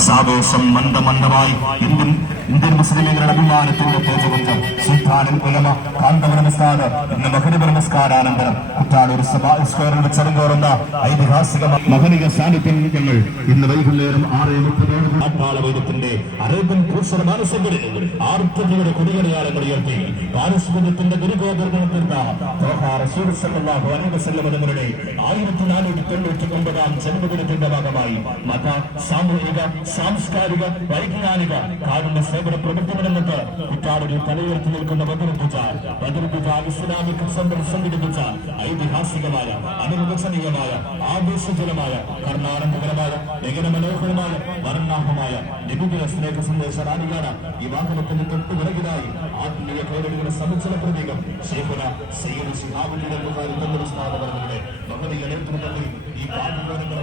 സാവേശം മന്ദമന്ദമായി Indian Indian മുസ്ലിമുകളുടെ അഭിമാനത്തിന്റെ തേജപുഞ്ചം സുൽത്താനൻ ഉലമ കാന്തവ നമസ്കാരം ഇന്ന് മഹനിബ നമസ്കാരാനന്തരം കുറ്റാളൂർ സഭാ സ്ക്വയറിൽ വെച്ച് അരങ്ങേറുന്ന ഐതിഹാസിക മഹനിക സാന്നിധ്യം ഞങ്ങൾ ഇന്ന് വൈകുന്നേരം ആറ് ആട്ടാളവൈദ്യത്തിന്റെ അറേബ്യൻ ഭൂഷണ മാനസങ്ങളിൽ ആർദ്രതയുടെ കൊടിയടയാളങ്ങൾ ഉയർത്തി പാരസ്പര്യത്തിന്റെ ഗുരുഗോപുരം തീർന്ന ആയിരത്തി നാനൂറ്റി തൊണ്ണൂറ്റി ഒമ്പതാം ജന്മദിനത്തിന്റെ ഭാഗമായി മത സാമൂഹിക സാംസ്കാരിക വൈജ്ഞാനിക കാരുണ്യ സേവന പ്രവർത്തനരംഗത്ത് കുറ്റാടൊരു തലയുയർത്തി നിൽക്കുന്ന ബദർപൂജ ബദർപൂജ ഇസ്ലാമിക് സെന്റർ സംഘടിപ്പിച്ച ഐതിഹാസികമായ അനുവചനീയമായ ആവേശജലമായ കർണാടകപരമായ നഗര മനോഹരമായ വർണാഭമായ നിബുദിന സ്നേഹ സന്ദേശ റാലിയാണ് ഈ വാഹനത്തിന് തൊട്ടു പിറകിലായി ആത്മീയ കേരളങ്ങളുടെ സമുച്ചല പ്രതീകം ശേഖര സയ്യദ് ശിഹാബുദ്ദീൻ തങ്ങളുടെ മഹനീയ നേതൃത്വത്തിൽ ഈ വാഹനങ്ങളുടെ